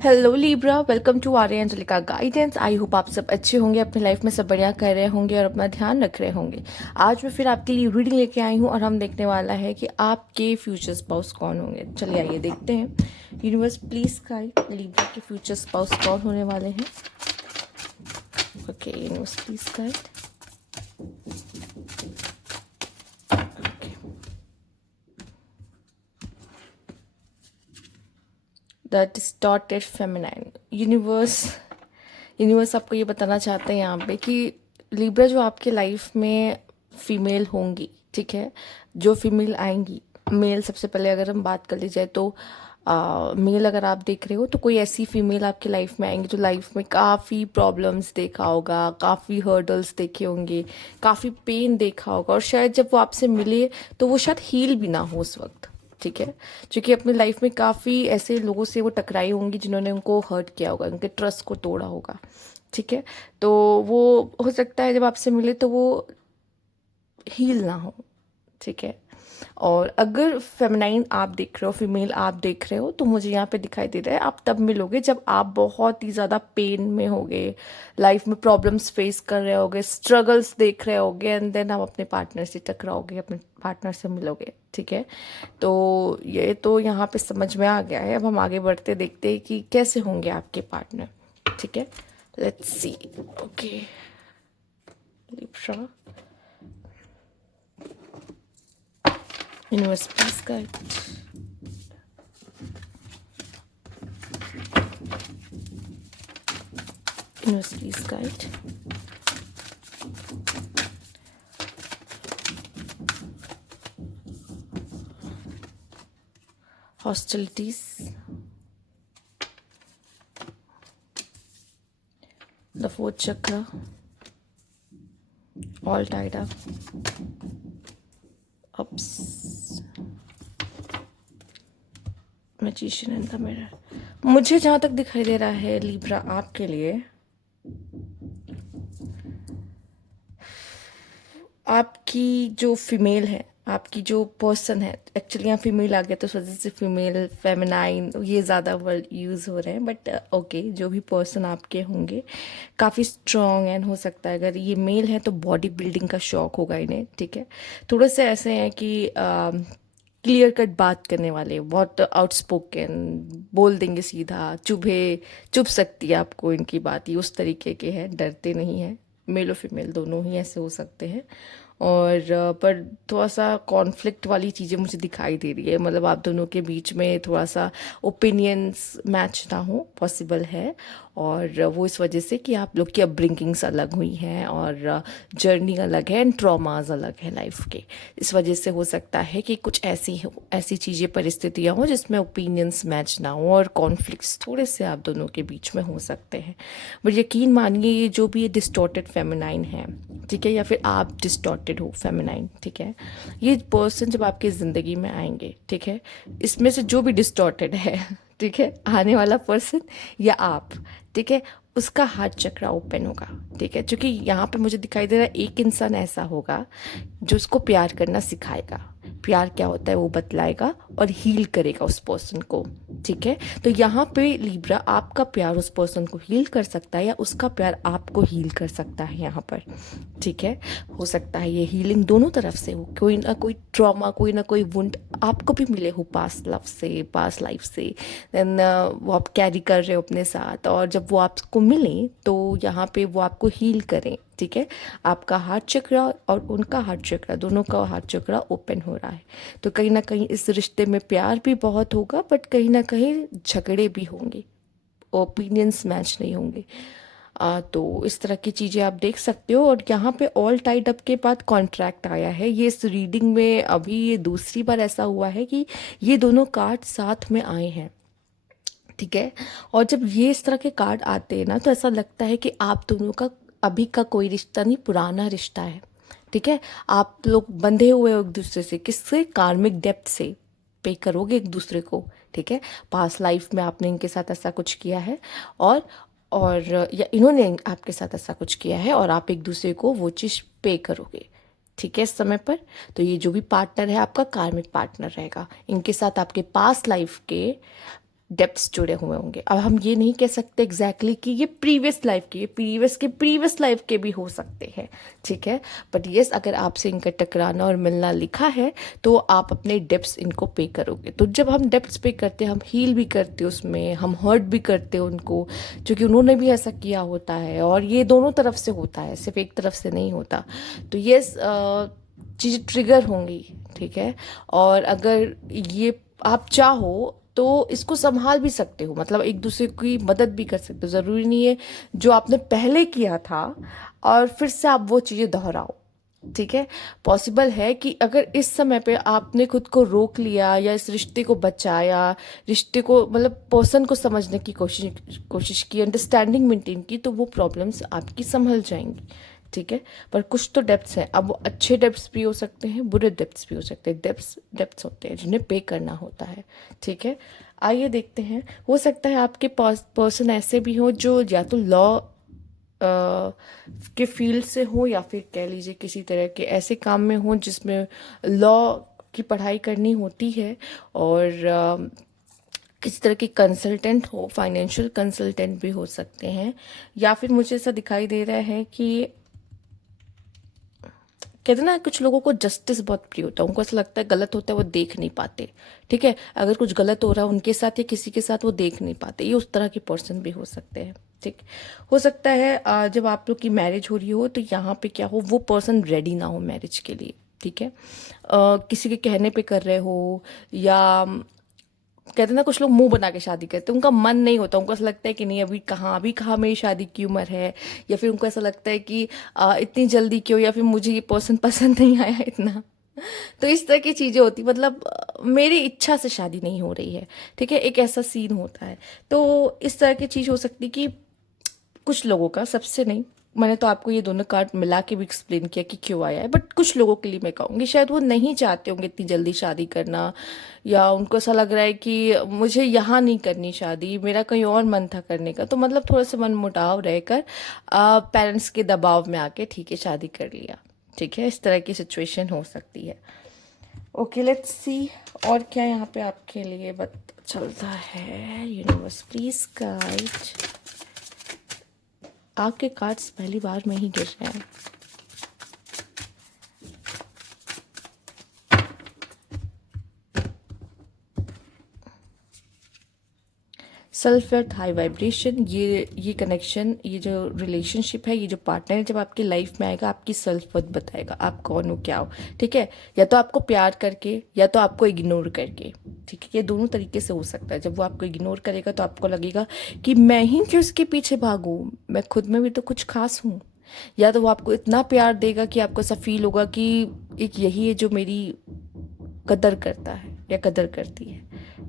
Hello Libra, welcome to Arya Angelica guidance. I hope आप सब अच्छे होंगे, अपनी लाइफ में सब बढ़िया कर रहे होंगे और अपना ध्यान रख रहे होंगे। आज मैं फिर आपके लिए रीडिंग लेके आई हूँ और हम देखने वाला है कि आपके फ्यूचर स्पाउस कौन होंगे। चलिए आइए देखते हैं। यूनिवर्स प्लीज गाइड लिब्रा के फ्यूचर स्पाउस कौन होने वाले हैं। Okay universe please guide. The distorted feminine. Universe आपको ये बताना चाहते हैं यहाँ पे कि लिब्रा जो आपके लाइफ में फीमेल होंगी, ठीक है, जो फीमेल आएंगी, मेल सबसे पहले अगर हम बात कर ली जाए तो मेल अगर आप देख रहे हो तो कोई ऐसी फीमेल आपकी लाइफ में आएंगी जो लाइफ में काफ़ी प्रॉब्लम्स देखा होगा, काफ़ी हर्डल्स देखे होंगे, काफ़ी पेन देखा होगा और शायद जब वो आपसे मिले तो वो शायद हील भी ना हो उस वक्त, ठीक है, क्योंकि अपनी लाइफ में काफ़ी ऐसे लोगों से वो टकराई होंगी जिन्होंने उनको हर्ट किया होगा, उनके ट्रस्ट को तोड़ा होगा, ठीक है। तो वो हो सकता है जब आपसे मिले तो वो हील ना हो, ठीक है। और अगर फेमिनाइन आप देख रहे हो, फीमेल आप देख रहे हो, तो मुझे यहाँ पे दिखाई दे रहा है आप तब मिलोगे जब आप बहुत ही ज़्यादा पेन में होगे, लाइफ में प्रॉब्लम्स फेस कर रहे होगे, स्ट्रगल्स देख रहे होगे, एंड देन आप अपने पार्टनर से टकराओगे, अपने पार्टनर से मिलोगे, ठीक है। तो ये तो यहाँ पे समझ में आ गया है। अब हम आगे बढ़ते देखते हैं कि कैसे होंगे आपके पार्टनर, ठीक है। Let's see. Okay Libra, universe please guide. Universe please guide. hostilities, the fourth chakra, all tied up, ups, magician and the mirror। मुझे जहाँ तक दिखाई दे रहा है लिब्रा आपके लिए, आपकी जो फीमेल है, आपकी जो पर्सन है, एक्चुअली यहाँ फीमेल आ गया तो उस वजह से फीमेल फेमिनाइन ये ज़्यादा वर्ड यूज़ हो रहे हैं, बट ओके, जो भी पर्सन आपके होंगे काफ़ी स्ट्रॉन्ग एंड हो सकता है अगर ये मेल है तो बॉडी बिल्डिंग का शौक होगा इन्हें, ठीक है। थोड़े से ऐसे हैं कि क्लियर कट बात करने वाले, बहुत आउटस्पोकन, बोल देंगे सीधा, चुभ सकती है आपको इनकी बात, ये उस तरीके के हैं, डरते नहीं हैं। मेल और फीमेल दोनों ही ऐसे हो सकते हैं। और पर थोड़ा सा कॉन्फ्लिक्ट वाली चीज़ें मुझे दिखाई दे रही है, मतलब आप दोनों के बीच में थोड़ा सा ओपिनियंस मैच ना हो, पॉसिबल है। और वो इस वजह से कि आप लोग की अपब्रिंगिंग्स अलग हुई हैं और जर्नी अलग है एंड ट्रॉमाज अलग है लाइफ के। इस वजह से हो सकता है कि कुछ ऐसी चीज़ें, परिस्थितियाँ हों जिसमें ओपिनियंस मैच ना हो और कॉन्फ्लिक्ट्स थोड़े से आप दोनों के बीच में हो सकते हैं। बट यकीन मानिए ये जो भी ये डिस्टॉर्टेड फेमिनाइन है, ठीक है, या फिर आप डिस्टॉर्टेड हो फेमिनाइन, ठीक है, ये पर्सन जब आपकी ज़िंदगी में आएंगे, ठीक है, इसमें से जो भी डिस्टॉर्टेड है, ठीक है, आने वाला पर्सन या आप, ठीक है, उसका हार्ट चक्र ओपन होगा, ठीक है, क्योंकि यहाँ पे मुझे दिखाई दे रहा है एक इंसान ऐसा होगा जो उसको प्यार करना सिखाएगा, प्यार क्या होता है वो बतलाएगा और हील करेगा उस पर्सन को, ठीक है। तो यहाँ पे लिब्रा आपका प्यार उस पर्सन को हील कर सकता है या उसका प्यार आपको हील कर सकता है यहाँ पर, ठीक है। हो सकता है ये हीलिंग दोनों तरफ से हो, कोई ना कोई ट्रॉमा, कोई ना कोई वुंड आपको भी मिले हो पास्ट लव से, पास्ट लाइफ से, देन वो आप कैरी कर रहे हो अपने साथ, और जब वो आपको मिले तो यहाँ पे वो आपको हील करें, ठीक है। आपका हार्ट चक्र और उनका हार्ट चक्र, दोनों का हार्ट चक्र ओपन हो रहा है, तो कहीं ना कहीं इस रिश्ते में प्यार भी बहुत होगा, बट कहीं ना कहीं झगड़े भी होंगे, ओपिनियंस मैच नहीं होंगे। तो इस तरह की चीज़ें आप देख सकते हो। और यहाँ पे ऑल टाइड अप के बाद कॉन्ट्रैक्ट आया है, ये इस रीडिंग में अभी ये दूसरी बार ऐसा हुआ है कि ये दोनों कार्ड साथ में आए हैं, ठीक है। और जब ये इस तरह के कार्ड आते हैं ना तो ऐसा लगता है कि आप दोनों का अभी का कोई रिश्ता नहीं, पुराना रिश्ता है, ठीक है। आप लोग बंधे हुए हो एक दूसरे से, किससे, कार्मिक डेप्थ से पे करोगे एक दूसरे को, ठीक है। पास्ट लाइफ में आपने इनके साथ ऐसा कुछ किया है और और या इन्होंने आपके साथ ऐसा कुछ किया है और आप एक दूसरे को वो चीज़ पे करोगे, ठीक है, इस समय पर। तो ये जो भी पार्टनर है आपका कार्मिक पार्टनर रहेगा, इनके साथ आपके पास्ट लाइफ के डेप्थ्स जुड़े हुए होंगे। अब हम ये नहीं कह सकते एग्जैक्टली कि ये प्रीवियस लाइफ के, ये प्रीवियस लाइफ के भी हो सकते हैं, ठीक है। बट यस, अगर आपसे इनका टकराना और मिलना लिखा है तो आप अपने डेप्थ्स इनको पे करोगे। तो जब हम डेप्थ्स पे करते हैं, हम हील भी करते हैं उसमें, हम हर्ट भी करते हैं उनको, क्योंकि उन्होंने भी ऐसा किया होता है। और ये दोनों तरफ से होता है, सिर्फ एक तरफ से नहीं होता। तो यस, चीज़ें ट्रिगर होंगी, ठीक है। और अगर ये आप चाहो तो इसको संभाल भी सकते हो, मतलब एक दूसरे की मदद भी कर सकते हो। ज़रूरी नहीं है जो आपने पहले किया था और फिर से आप वो चीज़ें दोहराओ, ठीक है। पॉसिबल है कि अगर इस समय पे आपने खुद को रोक लिया या इस रिश्ते को बचाया, रिश्ते को मतलब पर्सन को समझने की कोशिश की, अंडरस्टैंडिंग मेंटेन की, तो वो प्रॉब्लम्स आपकी संभल जाएंगी, ठीक है। पर कुछ तो डेप्थ्स हैं, अब वो अच्छे डेप्थ्स भी हो सकते हैं, बुरे डेप्थ्स भी हो सकते हैं। डेप्थ्स होते हैं जिन्हें पे करना होता है, ठीक है। आइए देखते हैं, हो सकता है आपके पास पर्सन ऐसे भी हो जो या तो लॉ के फील्ड से हो, या फिर कह लीजिए किसी तरह के ऐसे काम में हो जिसमें लॉ की पढ़ाई करनी होती है, और किसी तरह की कंसल्टेंट हो, फाइनेंशियल कंसल्टेंट भी हो सकते हैं। या फिर मुझे ऐसा दिखाई दे रहा है कि कहते हैं ना, कुछ लोगों को जस्टिस बहुत प्रिय होता है, उनको ऐसा लगता है गलत होता है वो देख नहीं पाते, ठीक है। अगर कुछ गलत हो रहा है उनके साथ या किसी के साथ, वो देख नहीं पाते। ये उस तरह के पर्सन भी हो सकते हैं, ठीक। हो सकता है जब आप लोग की मैरिज हो रही हो तो यहाँ पे क्या हो, वो पर्सन रेडी ना हो मैरिज के लिए, ठीक है। किसी के कहने पे कर रहे हो, या कहते हैं ना कुछ लोग मुंह बना के शादी करते हैं, उनका मन नहीं होता, उनको ऐसा लगता है कि नहीं अभी कहाँ मेरी शादी की उम्र है, या फिर उनको ऐसा लगता है कि इतनी जल्दी क्यों, या फिर मुझे ये पर्सन पसंद नहीं आया इतना। तो इस तरह की चीज़ें होती, मतलब मेरी इच्छा से शादी नहीं हो रही है, ठीक है, एक ऐसा सीन होता है। तो इस तरह की चीज़ हो सकती है कि कुछ लोगों का, सबसे नहीं, मैंने तो आपको ये दोनों कार्ड मिला के भी एक्सप्लेन किया कि क्यों आया है, बट कुछ लोगों के लिए मैं कहूँगी शायद वो नहीं चाहते होंगे इतनी जल्दी शादी करना, या उनको ऐसा लग रहा है कि मुझे यहाँ नहीं करनी शादी, मेरा कहीं और मन था करने का, तो मतलब थोड़ा सा मन मुटाव रहकर पेरेंट्स के दबाव में आके ठीक है शादी कर लिया, ठीक है। इस तरह की सिचुएशन हो सकती है। ओके, लेट्स सी और क्या यहाँ पे आपके लिए चलता है। यूनिवर्स प्लीज गाइड, आपके कार्ड्स पहली बार में ही गिर रहे हैं। सेल्फ वर्थ, हाई वाइब्रेशन, ये कनेक्शन, ये जो रिलेशनशिप है, ये जो पार्टनर है, जब आपकी लाइफ में आएगा आपकी सेल्फ वर्थ बताएगा आप कौन हो, क्या हो, ठीक है। या तो आपको प्यार करके या तो आपको इग्नोर करके, ठीक है। ये दोनों तरीके से हो सकता है। जब वो आपको इग्नोर करेगा तो आपको लगेगा कि मैं ही क्यों उसके पीछे भागूं, मैं खुद में भी तो कुछ खास हूँ। या तो वो आपको इतना प्यार देगा कि आपको ऐसा फील होगा कि एक यही है जो मेरी कदर करता है या कदर करती है,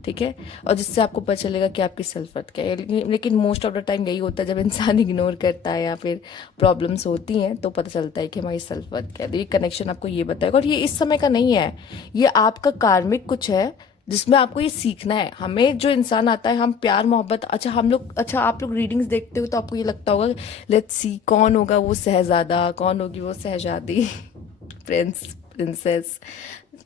ठीक है। और जिससे आपको पता चलेगा कि आपकी सेल्फ वर्थ क्या है। लेकिन मोस्ट ऑफ द टाइम यही होता है, जब इंसान इग्नोर करता है या फिर प्रॉब्लम्स होती हैं तो पता चलता है कि हमारी सेल्फ वर्थ क्या है। तो ये कनेक्शन आपको ये बताएगा, और ये इस समय का नहीं है, ये आपका कार्मिक कुछ है जिसमें आपको ये सीखना है। हमें जो इंसान आता है, हम प्यार मोहब्बत, अच्छा आप लोग रीडिंग्स देखते हो तो आपको ये लगता होगा लेट्स सी कौन होगा वो शहजादा, कौन होगी वो शहजादी, प्रिंस प्रिंसेस।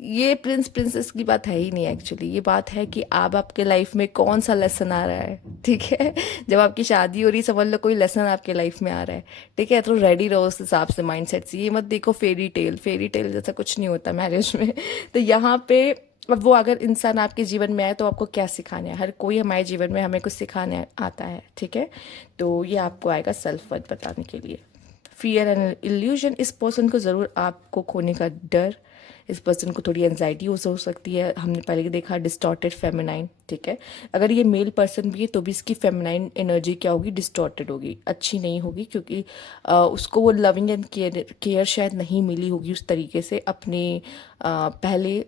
ये प्रिंस प्रिंसेस की बात है ही नहीं एक्चुअली। ये बात है कि आप आपके लाइफ में कौन सा लेसन आ रहा है, ठीक है। जब आपकी शादी हो रही, समझ लो कोई लेसन आपके लाइफ में आ रहा है, ठीक है। तो रेडी रहो उस हिसाब से, माइंडसेट से। ये मत देखो फेरी टेल जैसा कुछ नहीं होता मैरिज में। तो यहाँ पे अब वो अगर इंसान आपके जीवन में आए तो आपको क्या सिखाना है। हर कोई हमारे जीवन में हमें कुछ सिखाने आता है, ठीक है। तो ये आपको आएगा सेल्फ वर्थ बताने के लिए। फियर एंड इल्यूजन, इस पर्सन को ज़रूर आपको खोने का डर, इस पर्सन को थोड़ी एंजाइटी हो सकती है। हमने पहले देखा डिस्टॉर्टेड फेमिनाइन, ठीक है। अगर ये मेल पर्सन भी है तो भी इसकी फेमिनाइन एनर्जी क्या होगी, डिस्टॉर्टेड होगी, अच्छी नहीं होगी, क्योंकि उसको वो लविंग एंड केयर शायद नहीं मिली होगी उस तरीके से अपने पहले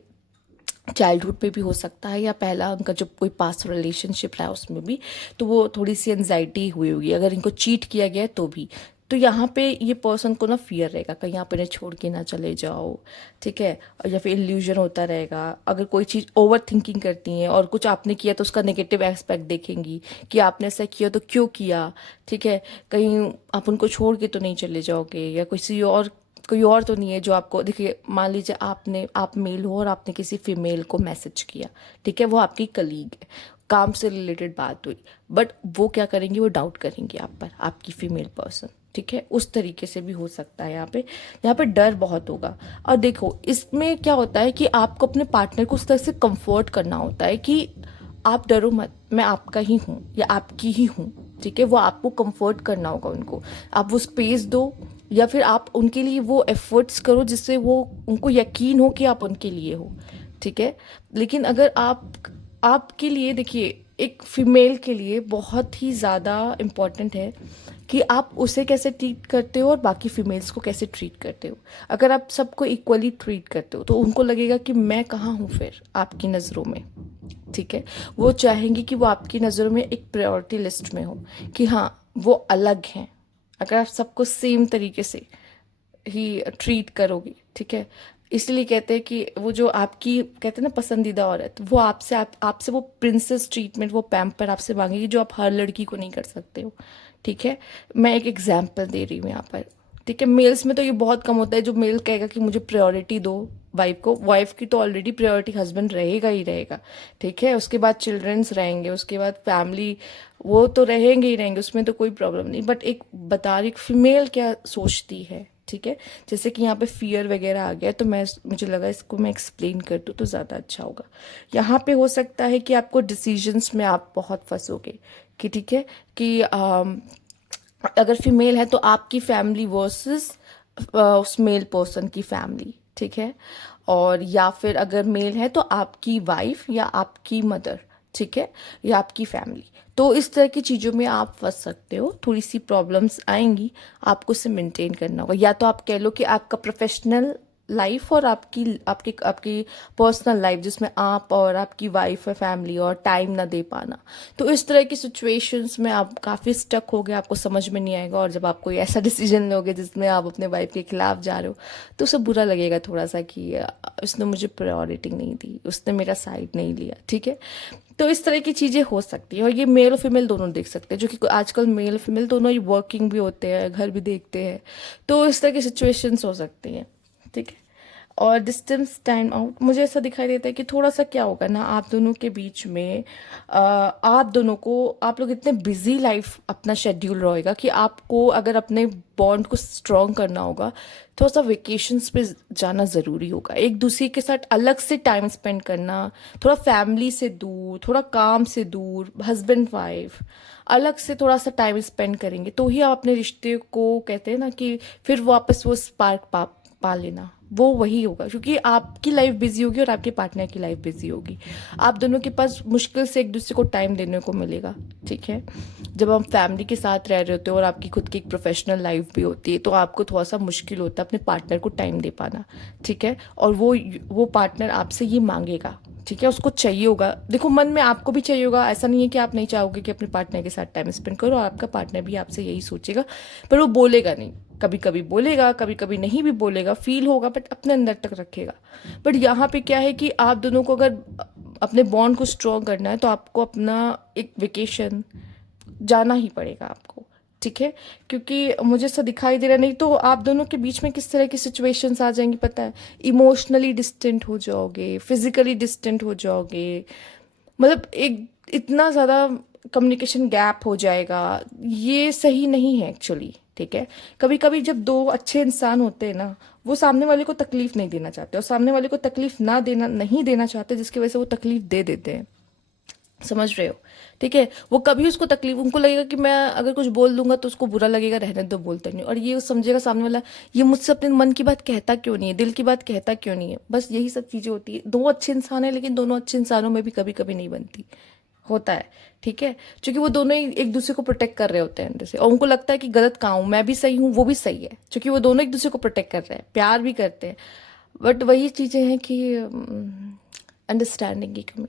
चाइल्डहुड पे भी हो सकता है, या पहला उनका जो कोई पास्ट रिलेशनशिप रहा उसमें भी, तो वो थोड़ी सी एनजाइटी हुई होगी अगर इनको चीट किया गया तो भी। तो यहाँ पे ये पर्सन को ना फियर रहेगा कहीं आप इन्हें छोड़ के ना चले जाओ, ठीक है। और या फिर इल्यूजन होता रहेगा। अगर कोई चीज़ ओवर थिंकिंग करती हैं और कुछ आपने किया तो उसका नेगेटिव एस्पेक्ट देखेंगी कि आपने ऐसा किया तो क्यों किया, ठीक है। कहीं आप उनको छोड़ के तो नहीं चले जाओगे, या कोई और तो नहीं है जो आपको, देखिए मान लीजिए आप मेल हो और आपने किसी फीमेल को मैसेज किया, ठीक है, वो आपकी कलीग है, काम से रिलेटेड बात हुई, बट वो क्या करेंगे, वो डाउट करेंगे आप पर, आपकी फीमेल पर्सन, ठीक है। उस तरीके से भी हो सकता है। यहाँ पे डर बहुत होगा। और देखो इसमें क्या होता है कि आपको अपने पार्टनर को उस तरह से कंफर्ट करना होता है कि आप डरो मत, मैं आपका ही हूँ या आपकी ही हूँ, ठीक है। वो आपको कंफर्ट करना होगा उनको, आप वो स्पेस दो, या फिर आप उनके लिए वो एफर्ट्स करो जिससे वो उनको यकीन हो कि आप उनके लिए हो, ठीक है। लेकिन अगर आपके लिए, देखिए एक फीमेल के लिए बहुत ही ज़्यादा इम्पॉर्टेंट है कि आप उसे कैसे ट्रीट करते हो और बाकी फीमेल्स को कैसे ट्रीट करते हो। अगर आप सबको इक्वली ट्रीट करते हो तो उनको लगेगा कि मैं कहाँ हूँ फिर आपकी नज़रों में, ठीक है। वो चाहेंगे कि वो आपकी नज़रों में एक प्रायोरिटी लिस्ट में हो, कि हाँ वो अलग हैं। अगर आप सबको सेम तरीके से ही ट्रीट करोगी, ठीक है। इसलिए कहते हैं कि वो जो आपकी कहते हैं ना पसंदीदा औरत, वो आपसे वो प्रिंसेस ट्रीटमेंट, वो पैम्पर आपसे मांगेगी जो आप हर लड़की को नहीं कर सकते हो, ठीक है। मैं एक एग्जांपल दे रही हूँ यहाँ पर, ठीक है। मेल्स में तो ये बहुत कम होता है जो मेल कहेगा कि मुझे प्रायोरिटी दो वाइफ को। वाइफ की तो ऑलरेडी प्रायोरिटी हस्बैंड रहेगा ही रहेगा, ठीक है। उसके बाद चिल्ड्रंस रहेंगे, उसके बाद फैमिली, वो तो रहेंगे ही रहेंगे, उसमें तो कोई प्रॉब्लम नहीं। बट एक बता रही फीमेल क्या सोचती है, ठीक है। जैसे कि यहाँ पे फियर वगैरह आ गया, तो मुझे लगा इसको मैं एक्सप्लेन कर दूँ तो ज़्यादा अच्छा होगा। यहाँ पे हो सकता है कि आपको डिसीजंस में आप बहुत फंसोगे, कि ठीक है कि अगर फीमेल है तो आपकी फैमिली वर्सेस उस मेल पर्सन की फैमिली, ठीक है। और या फिर अगर मेल है तो आपकी वाइफ या आपकी मदर, ठीक है, या आपकी फैमिली। तो इस तरह की चीज़ों में आप फंस सकते हो, थोड़ी सी प्रॉब्लम्स आएंगी, आपको उसे मेंटेन करना होगा। या तो आप कह लो कि आपका प्रोफेशनल लाइफ और आपकी आपकी आपकी पर्सनल लाइफ, जिसमें आप और आपकी वाइफ है फैमिली, और टाइम ना दे पाना। तो इस तरह की सिचुएशंस में आप काफ़ी स्टक हो गए, आपको समझ में नहीं आएगा। और जब आप कोई ऐसा डिसीजन लोगे जिसमें आप अपने वाइफ के खिलाफ जा रहे हो, तो उसे बुरा लगेगा थोड़ा सा कि उसने मुझे प्रायोरिटी नहीं दी, उसने मेरा साइड नहीं लिया, ठीक है। तो इस तरह की चीज़ें हो सकती है। और ये मेल और फीमेल दोनों देख सकते हैं, जो कि आजकल मेल और फीमेल दोनों ही वर्किंग भी होते हैं, घर भी देखते हैं। तो इस तरह की सिचुएशंस हो सकती हैं, ठीक है। और डिस्टेंस टाइम आउट, मुझे ऐसा दिखाई देता है कि थोड़ा सा क्या होगा ना, आप दोनों के बीच में आप दोनों को, आप लोग इतने बिजी लाइफ अपना शेड्यूल रहेगा कि आपको अगर अपने बॉन्ड को स्ट्रॉन्ग करना होगा, थोड़ा सा वेकेशंस पे जाना ज़रूरी होगा, एक दूसरे के साथ अलग से टाइम स्पेंड करना, थोड़ा फैमिली से दूर, थोड़ा काम से दूर, हस्बैंड वाइफ अलग से थोड़ा सा टाइम स्पेंड करेंगे, तो ही आप अपने रिश्ते को कहते हैं ना कि फिर वापस वो स्पार्क पा लेना, वो वही होगा। क्योंकि आपकी लाइफ बिजी होगी और आपके पार्टनर की लाइफ बिजी होगी, आप दोनों के पास मुश्किल से एक दूसरे को टाइम देने को मिलेगा, ठीक है। जब हम फैमिली के साथ रह रहे होते हैं और आपकी खुद की एक प्रोफेशनल लाइफ भी होती है, तो आपको थोड़ा सा मुश्किल होता है अपने पार्टनर को टाइम दे पाना, ठीक है। और वो पार्टनर आपसे ये मांगेगा, ठीक है, उसको चाहिए होगा। देखो मन में आपको भी चाहिए होगा, ऐसा नहीं है कि आप नहीं चाहोगे कि अपने पार्टनर के साथ टाइम स्पेंड करो, और आपका पार्टनर भी आपसे यही सोचेगा, पर वो बोलेगा नहीं। कभी कभी बोलेगा, कभी कभी नहीं भी बोलेगा, फील होगा, बट अपने अंदर तक रखेगा। बट यहाँ पे क्या है कि आप दोनों को अगर अपने बॉन्ड को स्ट्रॉन्ग करना है, तो आपको अपना एक वेकेशन जाना ही पड़ेगा आपको, ठीक है। क्योंकि मुझे ऐसा दिखाई दे रहा, नहीं तो आप दोनों के बीच में किस तरह की सिचुएशंस आ जाएंगी पता है, इमोशनली डिस्टेंट हो जाओगे, फिजिकली डिस्टेंट हो जाओगे, मतलब एक इतना ज़्यादा कम्युनिकेशन गैप हो जाएगा। ये सही नहीं है एक्चुअली, ठीक है। कभी कभी जब दो अच्छे इंसान होते हैं ना, वो सामने वाले को तकलीफ नहीं देना चाहते, और सामने वाले को तकलीफ नहीं देना चाहते, जिसकी वजह से वो तकलीफ दे देते हैं, समझ रहे हो, ठीक है। वो कभी उसको तकलीफ, उनको लगेगा कि मैं अगर कुछ बोल दूंगा तो उसको बुरा लगेगा, रहने दो, बोलते नहीं। और ये समझेगा सामने वाला, ये मुझसे अपने मन की बात कहता क्यों नहीं है, दिल की बात कहता क्यों नहीं है। बस यही सब चीज़ें होती है। दो अच्छे इंसान है, लेकिन दोनों अच्छे इंसानों में भी कभी कभी नहीं बनती, होता है, ठीक है। क्योंकि वो दोनों ही एक दूसरे को प्रोटेक्ट कर रहे होते हैं अंदर से, और उनको लगता है कि गलत कहाँ हूँ, मैं भी सही हूँ, वो भी सही है, क्योंकि वो दोनों एक दूसरे को प्रोटेक्ट कर रहे हैं, प्यार भी करते हैं। बट वही चीज़ें हैं कि अंडरस्टैंडिंग की कमी,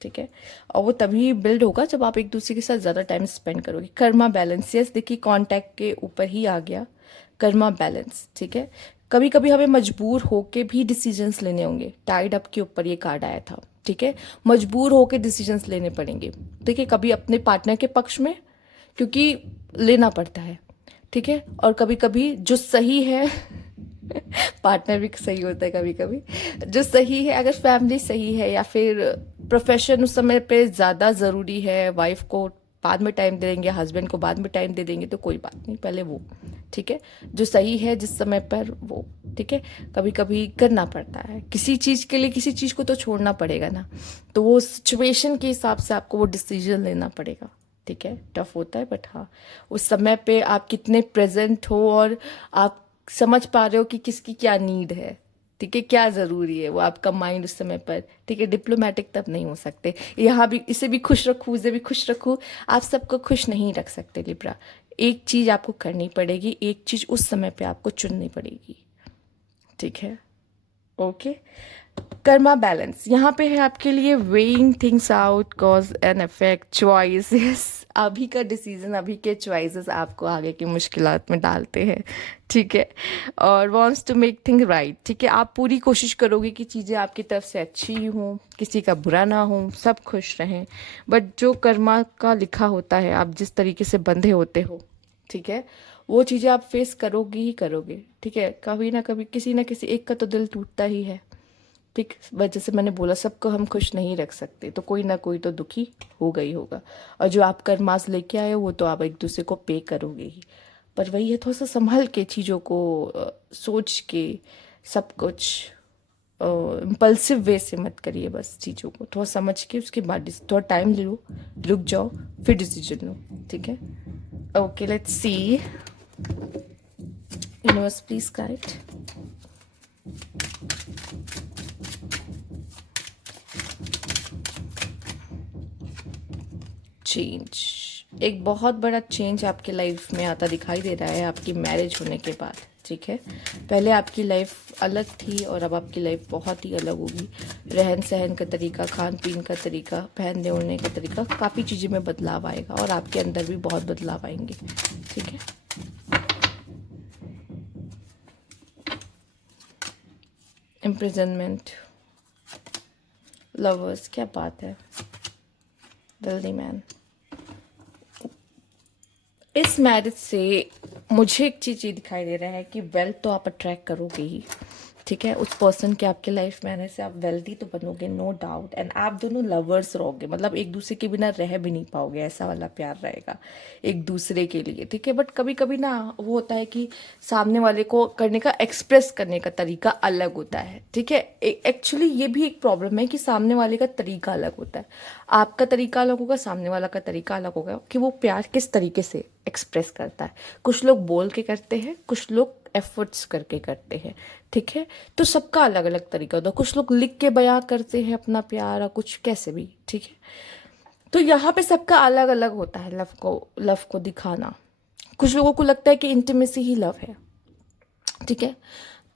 ठीक है। और वो तभी बिल्ड होगा जब आप एक दूसरे के साथ ज़्यादा टाइम स्पेंड करोगे। कर्मा बैलेंस, यस, देखिए कांटेक्ट के ऊपर ही आ गया कर्मा बैलेंस, ठीक है। कभी कभी हमें मजबूर होके भी डिसीजंस लेने होंगे, टाइड अप के ऊपर ये कार्ड आया था, ठीक है। मजबूर होके डिसीजंस लेने पड़ेंगे, ठीक है, कभी अपने पार्टनर के पक्ष में, क्योंकि लेना पड़ता है, ठीक है। और कभी कभी जो सही है पार्टनर भी सही होता है कभी कभी, जो सही है, अगर फैमिली सही है या फिर प्रोफेशन उस समय पे ज़्यादा ज़रूरी है, वाइफ को बाद में टाइम दे देंगे, हस्बैंड को बाद में टाइम दे देंगे, तो कोई बात नहीं, पहले वो, ठीक है, जो सही है जिस समय पर वो, ठीक है। कभी कभी करना पड़ता है किसी चीज़ के लिए, किसी चीज़ को तो छोड़ना पड़ेगा ना, तो वो सिचुएशन के हिसाब से आपको वो डिसीजन लेना पड़ेगा, ठीक है। टफ होता है बट हाँ, उस समय पे आप कितने प्रेजेंट हो और आप समझ पा रहे हो कि किसकी क्या नीड है, ठीक है, क्या ज़रूरी है, वो आपका माइंड उस समय पर, ठीक है। डिप्लोमेटिक तब नहीं हो सकते, यहाँ भी इसे भी खुश रखूँ, उसे भी खुश रखूँ, आप सबको खुश नहीं रख सकते लिब्रा। एक चीज़ आपको करनी पड़ेगी, एक चीज़ उस समय पे आपको चुननी पड़ेगी, ठीक है। ओके, कर्मा बैलेंस यहाँ पे है आपके लिए, weighing things out, cause and effect, choices, अभी का डिसीजन, अभी के चॉइसेस आपको आगे की मुश्किलात में डालते हैं, ठीक है। और wants to make thing right, ठीक है, आप पूरी कोशिश करोगे कि चीज़ें आपकी तरफ से अच्छी ही हों, किसी का बुरा ना हो, सब खुश रहें। बट जो कर्मा का लिखा होता है, आप जिस तरीके से बंधे होते हो, ठीक है, वो चीज़ें आप फेस करोगे ही करोगे, ठीक है। कभी ना कभी किसी ना किसी एक का तो दिल टूटता ही है, ठीक। बस जैसे मैंने बोला, सबको हम खुश नहीं रख सकते, तो कोई ना कोई तो दुखी होगा ही होगा, और जो आप कर्मास लेके आए हो वो तो आप एक दूसरे को पे करोगे ही। पर वही है, थोड़ा सा संभल के चीज़ों को सोच के सब कुछ, इम्पल्सिव वे से मत करिए, बस चीज़ों को थोड़ा समझ के उसके बाद थोड़ा टाइम ले लो, रुक जाओ, फिर डिसीजन लो, ठीक है। Okay, let's see, universe please guide. Change, एक बहुत बड़ा चेंज आपके लाइफ में आता दिखाई दे रहा है आपकी मैरिज होने के बाद, ठीक है। पहले आपकी लाइफ अलग थी और अब आपकी लाइफ बहुत ही अलग होगी। रहन सहन का तरीका, खान पीन का तरीका, पहनने ओढ़ने का तरीका, काफ़ी चीज़ें में बदलाव आएगा और आपके अंदर भी बहुत बदलाव आएंगे, ठीक है। इम्प्रिजनमेंट, लवर्स, क्या बात है, वेल्दी मैन। इस मैरिज से मुझे एक चीज़ ये दिखाई दे रहा है कि वेल्थ तो आप अट्रैक्ट करोगे ही, ठीक है। उस पर्सन के आपके लाइफ में आने से आप वेल्दी तो बनोगे, नो डाउट, एंड आप दोनों लवर्स रहोगे, मतलब एक दूसरे के बिना रह भी नहीं पाओगे, ऐसा वाला प्यार रहेगा एक दूसरे के लिए, ठीक है। बट कभी कभी ना वो होता है कि सामने वाले को करने का, एक्सप्रेस करने का तरीका अलग होता है, ठीक है। एक्चुअली ये भी एक प्रॉब्लम है कि सामने वाले का तरीका अलग होता है, आपका तरीका अलग होगा, सामने वाला का तरीका अलग होगा कि वो प्यार किस तरीके से एक्सप्रेस करता है। कुछ लोग बोल के करते हैं, कुछ लोग एफर्ट्स करके करते हैं, ठीक है। तो सबका अलग अलग तरीका होता है, कुछ लोग लिख के बयां करते हैं अपना प्यार, और कुछ कैसे भी, ठीक है। तो यहाँ पे सबका अलग अलग होता है लव को दिखाना। कुछ लोगों को लगता है कि इंटीमेसी ही लव है, ठीक है।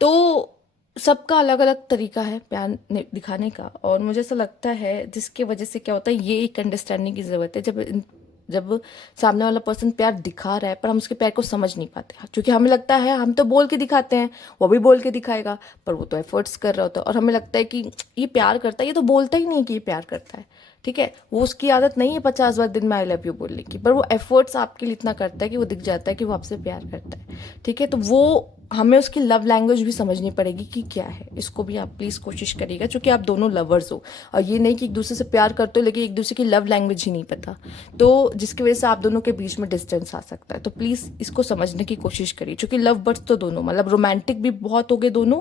तो सबका अलग अलग तरीका है प्यार दिखाने का, और मुझे ऐसा लगता है जिसके वजह से क्या होता है, ये एक अंडरस्टैंडिंग की ज़रूरत है। जब सामने वाला पर्सन प्यार दिखा रहा है पर हम उसके प्यार को समझ नहीं पाते, क्योंकि हमें लगता है हम तो बोल के दिखाते हैं, वो भी बोल के दिखाएगा, पर वो तो एफर्ट्स कर रहा होता है, और हमें लगता है कि ये प्यार करता है, ये तो बोलता ही नहीं कि ये प्यार करता है, ठीक है। वो उसकी आदत नहीं है 50 बार दिन में आई लव यू बोलने की, पर वो एफर्ट्स आपके लिए इतना करता है कि वो दिख जाता है कि वो आपसे प्यार करता है, ठीक है। तो वो हमें उसकी लव लैंग्वेज भी समझनी पड़ेगी कि क्या है, इसको भी आप प्लीज़ कोशिश करिएगा, क्योंकि आप दोनों लवर्स हो, और ये नहीं कि एक दूसरे से प्यार करते हो लेकिन एक दूसरे की लव लैंग्वेज ही नहीं पता, तो जिसकी वजह से आप दोनों के बीच में डिस्टेंस आ सकता है। तो प्लीज़ इसको समझने की कोशिश करिए, क्योंकि लव बर्ड्स तो दोनों, मतलब रोमांटिक भी बहुत हो गए दोनों,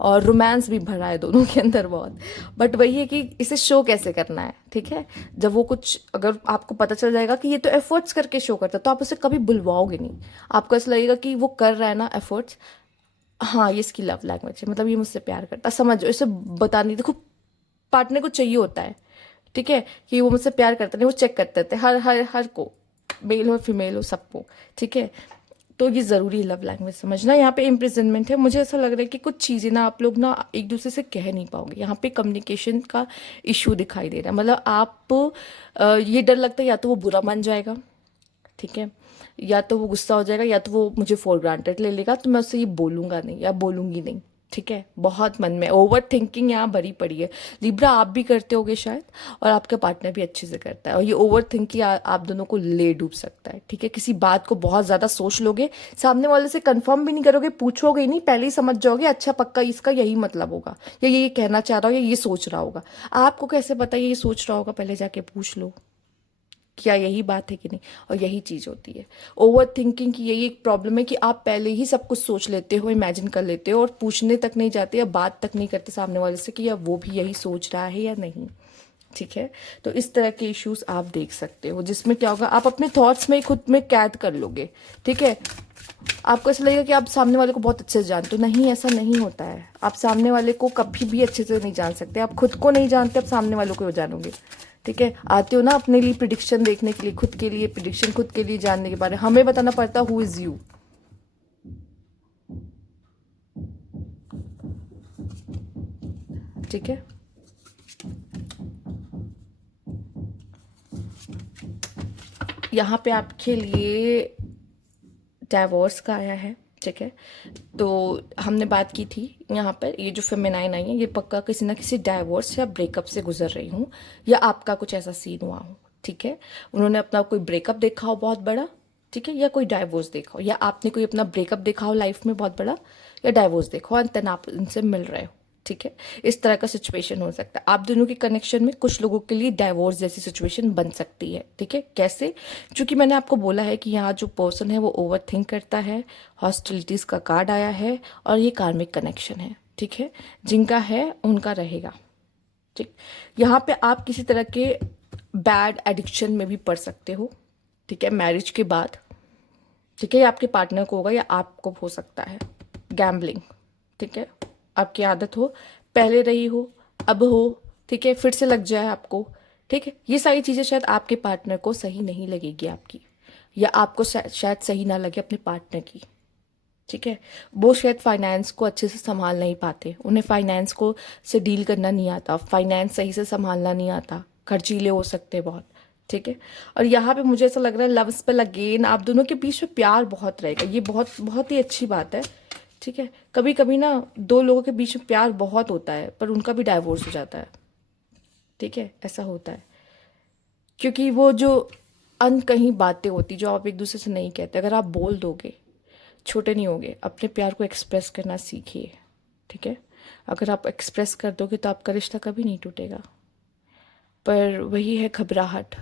और रोमांस भी भरा है दोनों के अंदर बहुत, बट वही है कि इसे शो कैसे करना है, ठीक है। जब वो कुछ, अगर आपको पता चल जाएगा कि ये तो एफर्ट्स करके शो करता है, तो आप उसे कभी बुलवाओगे नहीं, आपको ऐसा लगेगा कि वो कर रहा है ना एफर्ट्स, हाँ ये इसकी लव लैंग्वेज है, मतलब ये मुझसे प्यार करता है, समझो, इसे बताने, देखो पार्टनर को चाहिए होता है, ठीक है, कि वो मुझसे प्यार करता नहीं, वो चेक करते थे हर हर हर को, मेल हो फीमेल हो सबको, ठीक है। तो ये ज़रूरी है लव लैंग्वेज समझना। यहाँ पे इम्प्रिजनमेंट है, मुझे ऐसा लग रहा है कि कुछ चीज़ें ना आप लोग ना एक दूसरे से कह नहीं पाओगे, यहाँ पे कम्युनिकेशन का इशू दिखाई दे रहा है, मतलब आप ये डर लगता है या तो वो बुरा मान जाएगा, ठीक है, या तो वो गुस्सा हो जाएगा, या तो वो मुझे फॉर ग्रांटेड ले लेगा, तो मैं उससे ये बोलूँगा नहीं या बोलूँगी नहीं, ठीक है, बहुत मन में ओवर थिंकिंग यहाँ भरी पड़ी है। लिब्रा आप भी करते होगे शायद, और आपका पार्टनर भी अच्छे से करता है, और ये ओवर थिंकिंग आप दोनों को ले डूब सकता है। ठीक है, किसी बात को बहुत ज़्यादा सोच लोगे, सामने वाले से कंफर्म भी नहीं करोगे, पूछोगे ही नहीं, पहले ही समझ जाओगे अच्छा पक्का इसका यही मतलब होगा, या ये कहना चाह रहा हो, या ये सोच रहा होगा। आपको कैसे पता ये सोच रहा होगा, पहले जाके पूछ लो क्या यही बात है कि नहीं। और यही चीज़ होती है ओवर थिंकिंग की, यही एक प्रॉब्लम है कि आप पहले ही सब कुछ सोच लेते हो, इमेजिन कर लेते हो, और पूछने तक नहीं जाते या बात तक नहीं करते सामने वाले से कि या वो भी यही सोच रहा है या नहीं। ठीक है, तो इस तरह के इश्यूज आप देख सकते हो, जिसमें क्या होगा, आप अपने थॉट्स में खुद में कैद कर लोगे। ठीक है, आपको ऐसा लगेगा कि आप सामने वाले को बहुत अच्छे से जानते हो, नहीं ऐसा नहीं होता है। आप सामने वाले को कभी भी अच्छे से नहीं जान सकते, आप खुद को नहीं जानते, आप सामने वालों को जानोगे। ठीक है, आते हो ना अपने लिए प्रिडिक्शन देखने के लिए, खुद के लिए प्रिडिक्शन, खुद के लिए जानने के बारे में हमें बताना पड़ता हु इज यू। ठीक है, यहाँ पे आपके लिए डाइवोर्स का आया है। ठीक है, तो हमने बात की थी यहाँ पर, ये जो फेमिनाइन आई है ये पक्का किसी ना किसी डाइवोर्स या ब्रेकअप से गुजर रही हूँ, या आपका कुछ ऐसा सीन हुआ हो। ठीक है, उन्होंने अपना कोई ब्रेकअप देखा हो बहुत बड़ा, ठीक है, या कोई डाइवोर्स देखा हो, या आपने कोई अपना ब्रेकअप देखा हो लाइफ में बहुत बड़ा, या डाइवोर्स देखा हो, एंड देन आप उनसे मिल रहे हो। ठीक है, इस तरह का सिचुएशन हो सकता है आप दोनों के कनेक्शन में। कुछ लोगों के लिए डाइवोर्स जैसी सिचुएशन बन सकती है। ठीक है, कैसे? क्योंकि मैंने आपको बोला है कि यहाँ जो पर्सन है वो ओवर थिंक करता है, हॉस्टिलिटीज का कार्ड आया है, और ये कार्मिक कनेक्शन है। ठीक है, जिनका है उनका रहेगा। ठीक, यहाँ पे आप किसी तरह के बैड एडिक्शन में भी पड़ सकते हो। ठीक है, मैरिज के बाद। ठीक है, ये आपके पार्टनर को होगा या आपको हो सकता है। गैम्बलिंग, ठीक है, आपकी आदत हो, पहले रही हो, अब हो, ठीक है, फिर से लग जाए आपको। ठीक है, ये सारी चीज़ें शायद आपके पार्टनर को सही नहीं लगेगी आपकी, या आपको शायद सही ना लगे अपने पार्टनर की। ठीक है, वो शायद फाइनेंस को अच्छे से संभाल नहीं पाते, उन्हें फाइनेंस को से डील करना नहीं आता, फाइनेंस सही से संभालना नहीं आता, खर्चीले हो सकते हैं बहुत। ठीक है, और यहाँ पे मुझे ऐसा लग रहा है लव स्पेल अगेन, आप दोनों के बीच में प्यार बहुत रहेगा, ये बहुत बहुत ही अच्छी बात है। ठीक है, कभी कभी ना दो लोगों के बीच में प्यार बहुत होता है पर उनका भी डाइवोर्स हो जाता है। ठीक है, ऐसा होता है क्योंकि वो जो अनकही बातें होती जो आप एक दूसरे से नहीं कहते, अगर आप बोल दोगे छोटे नहीं होगे, अपने प्यार को एक्सप्रेस करना सीखिए। ठीक है, अगर आप एक्सप्रेस कर दोगे तो आपका रिश्ता कभी नहीं टूटेगा। पर वही है घबराहट,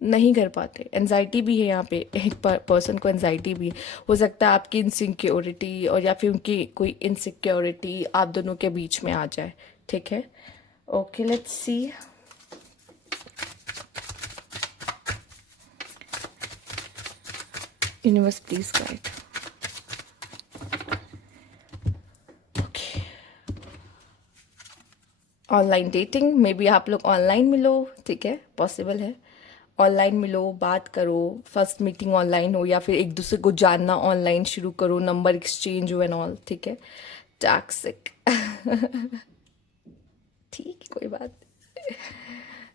नहीं कर पाते, एनजाइटी भी है यहाँ पे, एक पर्सन को एनजाइटी भी है। हो सकता है आपकी इनसिक्योरिटी और या फिर उनकी कोई इनसिक्योरिटी आप दोनों के बीच में आ जाए। ठीक है, okay, let's see. Universe please guide. Online dating, may be आप लोग ऑनलाइन मिलो। ठीक है, पॉसिबल है, ऑनलाइन मिलो, बात करो, फर्स्ट मीटिंग ऑनलाइन हो, या फिर एक दूसरे को जानना ऑनलाइन शुरू करो, नंबर एक्सचेंज हो एंड ऑल। ठीक है, टॉक्सिक ठीक है, कोई बात,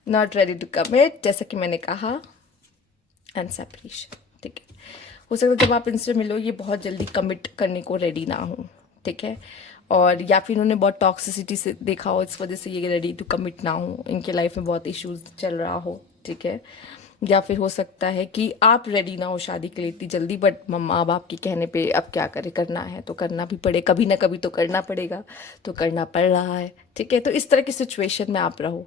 नॉट रेडी टू कमिट जैसा कि मैंने कहा, एंड सेपरेशन। ठीक है, हो सकता है जब आप इनसे मिलो ये बहुत जल्दी कमिट करने को रेडी ना हो। ठीक है, और या फिर उन्होंने बहुत टॉक्सिसिटी से देखा हो, इस वजह से ये रेडी टू कमिट ना हो, इनके लाइफ में बहुत इश्यूज चल रहा हो। ठीक है, या फिर हो सकता है कि आप रेडी ना हो शादी के लिए इतनी जल्दी, बट मम्मा बाप के कहने पे अब क्या करें, करना है तो करना भी पड़े, कभी ना कभी तो करना पड़ेगा, तो करना पड़ रहा है। ठीक है, तो इस तरह की सिचुएशन में आप रहो।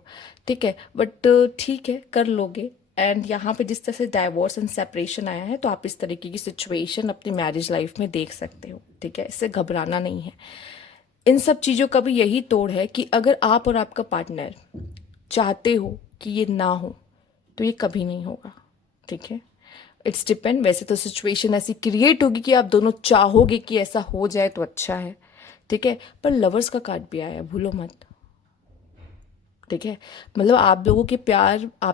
ठीक है, बट ठीक है, कर लोगे। एंड यहाँ पे जिस तरह से डाइवोर्स एंड सेपरेशन आया है, तो आप इस तरीके की सिचुएशन अपनी मैरिज लाइफ में देख सकते हो। ठीक है, इससे घबराना नहीं है। इन सब चीज़ों का भी यही तोड़ है कि अगर आप और आपका पार्टनर चाहते हो कि ये ना हो तो ये कभी नहीं होगा। ठीक है, इट्स डिपेंड, वैसे तो सिचुएशन ऐसी क्रिएट होगी कि आप दोनों चाहोगे कि ऐसा हो जाए तो अच्छा है। ठीक है, पर लवर्स का कार्ड भी आया, भूलो मत। ठीक है, मतलब आप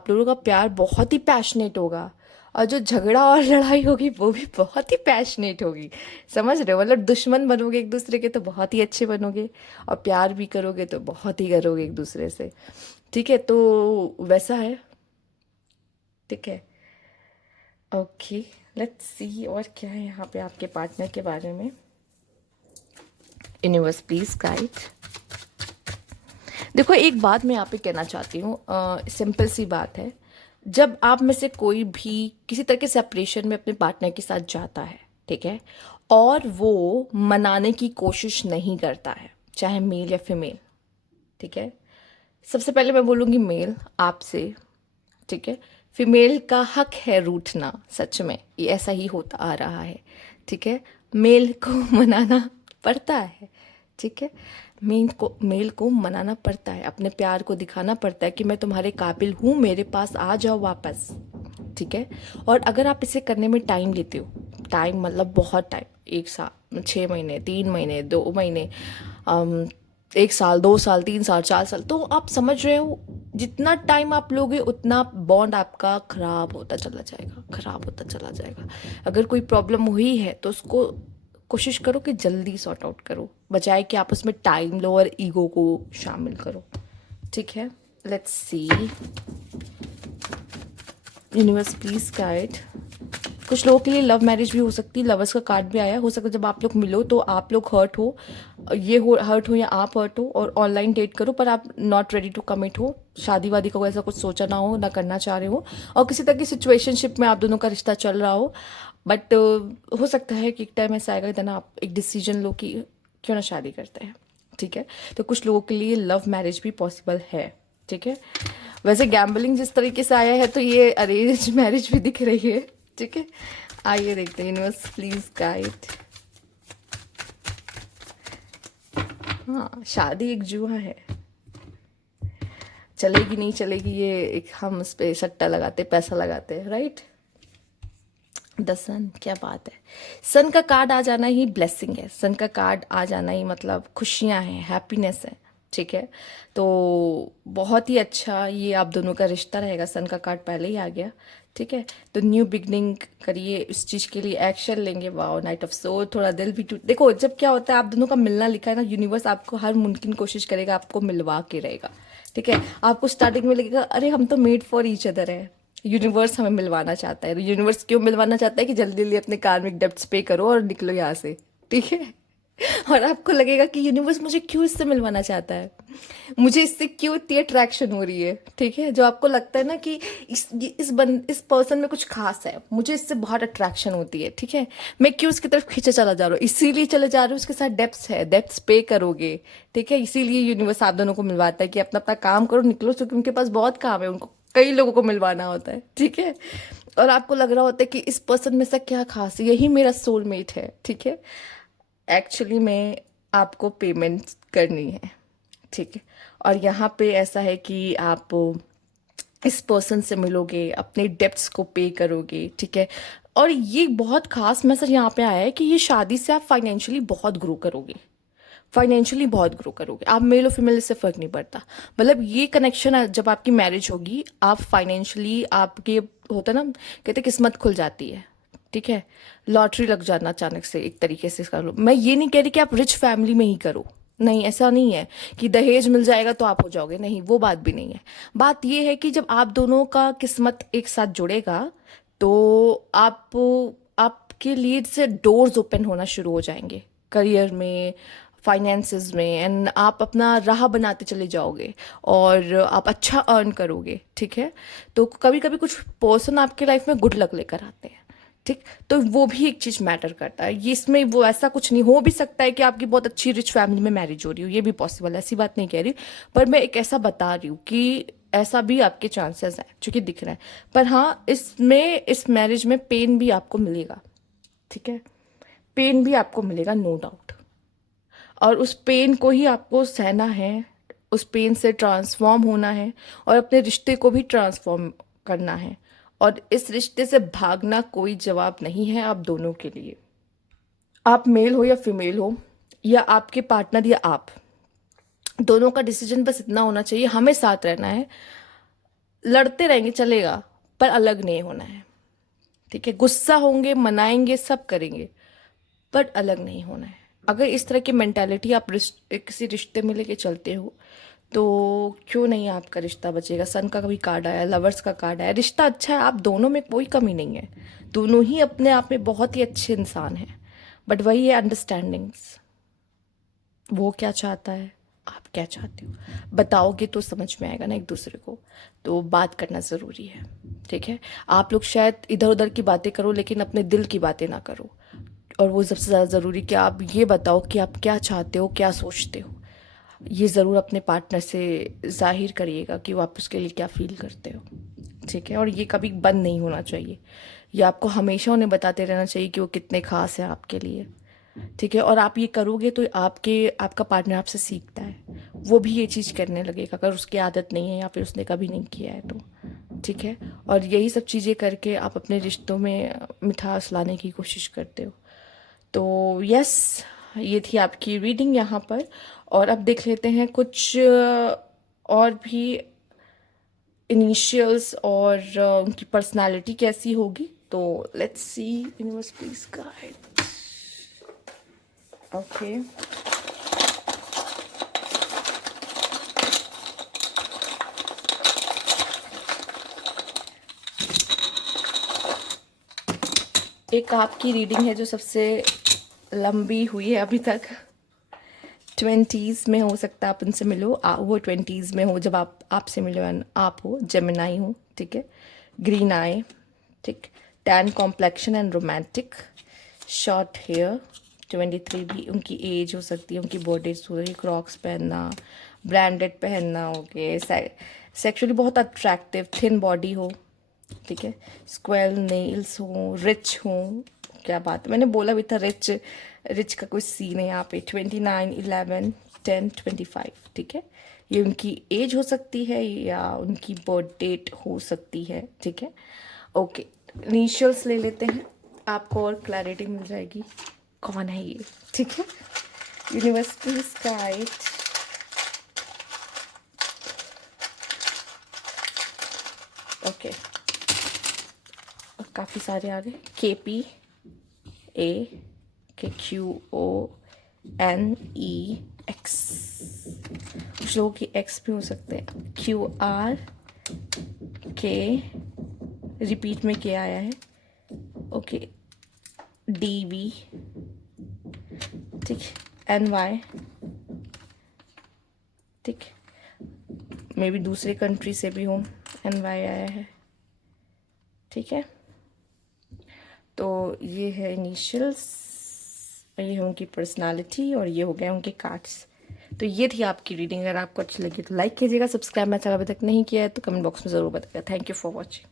लोगों का प्यार बहुत ही पैशनेट होगा, और जो झगड़ा और लड़ाई होगी वो भी बहुत ही पैशनेट होगी। समझ रहे हो, मतलब दुश्मन बनोगे एक दूसरे के तो बहुत ही अच्छे बनोगे, और प्यार भी करोगे तो बहुत ही करोगे एक दूसरे से। ठीक है, तो वैसा है। ठीक है, ओके, लेट्स सी और क्या है यहाँ पे आपके पार्टनर के बारे में। Universe please guide. देखो एक बात मैं यहाँ पे कहना चाहती हूँ, सिंपल सी बात है। जब आप में से कोई भी किसी तरह के सेपरेशन में अपने पार्टनर के साथ जाता है, ठीक है, और वो मनाने की कोशिश नहीं करता है, चाहे मेल या फीमेल, ठीक है, सबसे पहले मैं बोलूँगी मेल आपसे, ठीक है। फीमेल का हक है रूठना, सच में ये ऐसा ही होता आ रहा है, ठीक है। मेल को मनाना पड़ता है, ठीक है। मेल को मनाना पड़ता है, अपने प्यार को दिखाना पड़ता है कि मैं तुम्हारे काबिल हूँ, मेरे पास आ जाओ वापस, ठीक है। और अगर आप इसे करने में टाइम लेते हो, टाइम मतलब बहुत टाइम, 1 साल, 6 महीने, 3 महीने, 2 महीने, 1 साल, 2 साल, 3 साल, 4 साल, तो आप समझ रहे हो जितना टाइम आप लोगे उतना बॉन्ड आपका खराब होता चला जाएगा, खराब होता चला जाएगा। अगर कोई प्रॉब्लम हुई है तो उसको कोशिश करो कि जल्दी सॉर्ट आउट करो, बजाय कि आप उसमें टाइम लो और ईगो को शामिल करो, ठीक है। Let's see, universe please guide. कुछ लोगों के लिए लव मैरिज भी हो सकती है, लवर्स का कार्ड भी आया, हो सकता है जब आप लोग मिलो तो आप लोग हर्ट हो, ये हो हर्ट हो या आप हर्ट हो और ऑनलाइन डेट करो पर आप नॉट रेडी टू कमिट हो, शादी वादी का ऐसा कुछ सोचा ना हो, ना करना चाह रहे हो, और किसी तरह की सिचुएशनशिप में आप दोनों का रिश्ता चल रहा हो, बट हो सकता है कि एक टाइम ऐसा आएगा ना आप एक डिसीजन लो कि क्यों ना शादी करते हैं, ठीक है। तो कुछ लोगों के लिए लव मैरिज भी पॉसिबल है, ठीक है। वैसे गैम्बलिंग जिस तरीके से आया है तो ये अरेंज मैरिज भी दिख रही है, ठीक है। आइए देखते हैं, यूनिवर्स प्लीज गाइड। हाँ, शादी एक जुआ है, चलेगी नहीं चलेगी ये एक हम उस पे सट्टा लगाते, पैसा लगाते हैं, राइट। द सन, क्या बात है। सन का कार्ड आ जाना ही ब्लेसिंग है, सन का कार्ड आ जाना ही मतलब खुशियां हैं, हैप्पीनेस है, ठीक है। तो बहुत ही अच्छा ये आप दोनों का रिश्ता रहेगा, सन का कार्ड पहले ही आ गया, ठीक है। तो न्यू बिगनिंग करिए, इस चीज़ के लिए एक्शन लेंगे। वाओ, नाइट ऑफ सोल, थोड़ा दिल भी टूट, देखो जब क्या होता है आप दोनों का मिलना लिखा है ना, यूनिवर्स आपको हर मुमकिन कोशिश करेगा आपको मिलवा के रहेगा, ठीक है। आपको स्टार्टिंग में लगेगा अरे हम तो मेड फॉर ईच अदर है, यूनिवर्स हमें मिलवाना चाहता है। यूनिवर्स क्यों मिलवाना चाहता है कि जल्दी जल्दी अपने कार्मिक डेब्ट्स पे करो और निकलो यहाँ से, ठीक है। और आपको लगेगा कि यूनिवर्स मुझे क्यों इससे मिलवाना चाहता है, मुझे इससे क्यों इतनी अट्रैक्शन हो रही है, ठीक है। जो आपको लगता है ना कि इस पर्सन में कुछ खास है, मुझे इससे बहुत अट्रैक्शन होती है, ठीक है, मैं क्यों उसकी तरफ खींचे चला जा रहा हूँ, इसीलिए चले जा रहे हो, उसके साथ डेप्थ्स है, डेप्थ्स पे करोगे, ठीक है। इसीलिए यूनिवर्स आप दोनों को मिलवाता है कि अपना अपना काम करो, निकलो, क्योंकि उनके पास बहुत काम है, उनको कई लोगों को मिलवाना होता है, ठीक है। और आपको लग रहा होता है कि इस पर्सन में से क्या खास है, यही मेरा सोलमेट है, ठीक है। एक्चुअली में आपको पेमेंट करनी है, ठीक है। और यहाँ पे ऐसा है कि आप इस पर्सन से मिलोगे, अपने डेब्ट्स को पे करोगे, ठीक है। और ये बहुत खास मैसेज यहाँ पे आया है कि ये शादी से आप फाइनेंशियली बहुत ग्रो करोगे, फाइनेंशियली बहुत ग्रो करोगे, आप मेल और फीमेल इससे फर्क नहीं पड़ता। मतलब ये कनेक्शन जब आपकी मैरिज होगी, आप फाइनेंशियली आपके होता है ना, कहते किस्मत खुल जाती है, ठीक है। लॉटरी लग जाना अचानक से, एक तरीके से कर लो। मैं ये नहीं कह रही कि आप रिच फैमिली में ही करो, नहीं, ऐसा नहीं है कि दहेज मिल जाएगा तो आप हो जाओगे, नहीं, वो बात भी नहीं है। बात ये है कि जब आप दोनों का किस्मत एक साथ जुड़ेगा तो आपके लिए से डोर्स ओपन होना शुरू हो जाएंगे, करियर में, फाइनेंसेस में, एंड आप अपना राह बनाते चले जाओगे और आप अच्छा अर्न करोगे, ठीक है। तो कभी कभी कुछ पर्सन आपके लाइफ में गुड लक लेकर आते हैं, ठीक, तो वो भी एक चीज़ मैटर करता है। ये इसमें वो ऐसा कुछ नहीं, हो भी सकता है कि आपकी बहुत अच्छी रिच फैमिली में मैरिज हो रही हो, ये भी पॉसिबल है, ऐसी बात नहीं कह रही, पर मैं एक ऐसा बता रही हूँ कि ऐसा भी आपके चांसेस हैं जो कि दिख रहा है। पर हाँ, इसमें इस मैरिज में पेन भी आपको मिलेगा, ठीक है, पेन भी आपको मिलेगा, नो डाउट। और उस पेन को ही आपको सहना है, उस पेन से ट्रांसफॉर्म होना है और अपने रिश्ते को भी ट्रांसफॉर्म करना है। और इस रिश्ते से भागना कोई जवाब नहीं है आप दोनों के लिए, आप मेल हो या फीमेल हो, या आपके पार्टनर या आप, दोनों का डिसीजन बस इतना होना चाहिए, हमें साथ रहना है, लड़ते रहेंगे चलेगा पर अलग नहीं होना है, ठीक है। गुस्सा होंगे, मनाएंगे, सब करेंगे, बट अलग नहीं होना है। अगर इस तरह की मेंटालिटी आप किसी रिश्ते में लेके चलते हो तो क्यों नहीं आपका रिश्ता बचेगा। सन का कभी कार्ड आया, लवर्स का कार्ड आया, रिश्ता अच्छा है, आप दोनों में कोई कमी नहीं है, दोनों ही अपने आप में बहुत ही अच्छे इंसान हैं, बट वही है अंडरस्टैंडिंग्स, वो क्या चाहता है, आप क्या चाहते हो, बताओगे तो समझ में आएगा ना एक दूसरे को। तो बात करना ज़रूरी है, ठीक है। आप लोग शायद इधर उधर की बातें करो लेकिन अपने दिल की बातें ना करो। और वो सबसे ज़्यादा ज़रूरी कि आप ये बताओ कि आप क्या चाहते हो, क्या सोचते हो। ये ज़रूर अपने पार्टनर से ज़ाहिर करिएगा कि वो आप उसके लिए क्या फील करते हो, ठीक है। और ये कभी बंद नहीं होना चाहिए, ये आपको हमेशा उन्हें बताते रहना चाहिए कि वो कितने खास हैं आपके लिए, ठीक है। और आप ये करोगे तो आपका पार्टनर आपसे सीखता है, वो भी ये चीज़ करने लगेगा अगर उसकी आदत नहीं है या फिर उसने कभी नहीं किया है तो, ठीक है। और यही सब चीज़ें करके आप अपने रिश्तों में मिठास लाने की कोशिश करते हो। तो यस, ये थी आपकी रीडिंग यहाँ पर। और अब देख लेते हैं कुछ और भी इनिशियल्स और उनकी पर्सनालिटी कैसी होगी। तो let's see, universe please guide. Okay, एक आपकी रीडिंग है जो सबसे लंबी हुई है अभी तक। 20s में हो सकता है आप उनसे मिलो, वो 20s में हो जब आप आपसे मिलो and आप हो जेमिनाई हो, ठीक है। ग्रीन आई, ठीक। Tan complexion and romantic, short hair. 23 भी उनकी एज हो सकती है, उनकी बॉडी हो रही, क्रॉक्स पहनना, ब्रांडेड पहनना, ओके। सेक्सुअली बहुत अट्रैक्टिव, थिन बॉडी हो, ठीक है। स्क्वेल नेल्स हो, रिच हो, क्या बात है, मैंने बोला भी था रिच, रिच का कोई सीन है यहाँ पे। 29, 11, 10, 25, ठीक है। ये उनकी एज हो सकती है या उनकी बर्थ डेट हो सकती है, ठीक है। ओके, इनिशियल्स ले लेते हैं, आपको और क्लैरिटी मिल जाएगी कौन है ये, ठीक है। Universe please guide. ओके, काफ़ी सारे आ गए। KPA, के QONEX, कुछ लोगों की एक्स भी हो सकते हैं। QRK, रिपीट में क्या आया है, ओके। DV, ठीक। NY, ठीक। मे बी दूसरे कंट्री से भी हो, NY आया है, ठीक है। तो ये है इनिशियल्स, ये है उनकी पर्सनालिटी और ये हो गए उनके कार्ड्स। तो ये थी आपकी रीडिंग। अगर आपको अच्छी लगी तो लाइक कीजिएगा, सब्सक्राइब मेरा चैनल अभी तक नहीं किया है तो कमेंट बॉक्स में ज़रूर बताइएगा। Thank you for watching.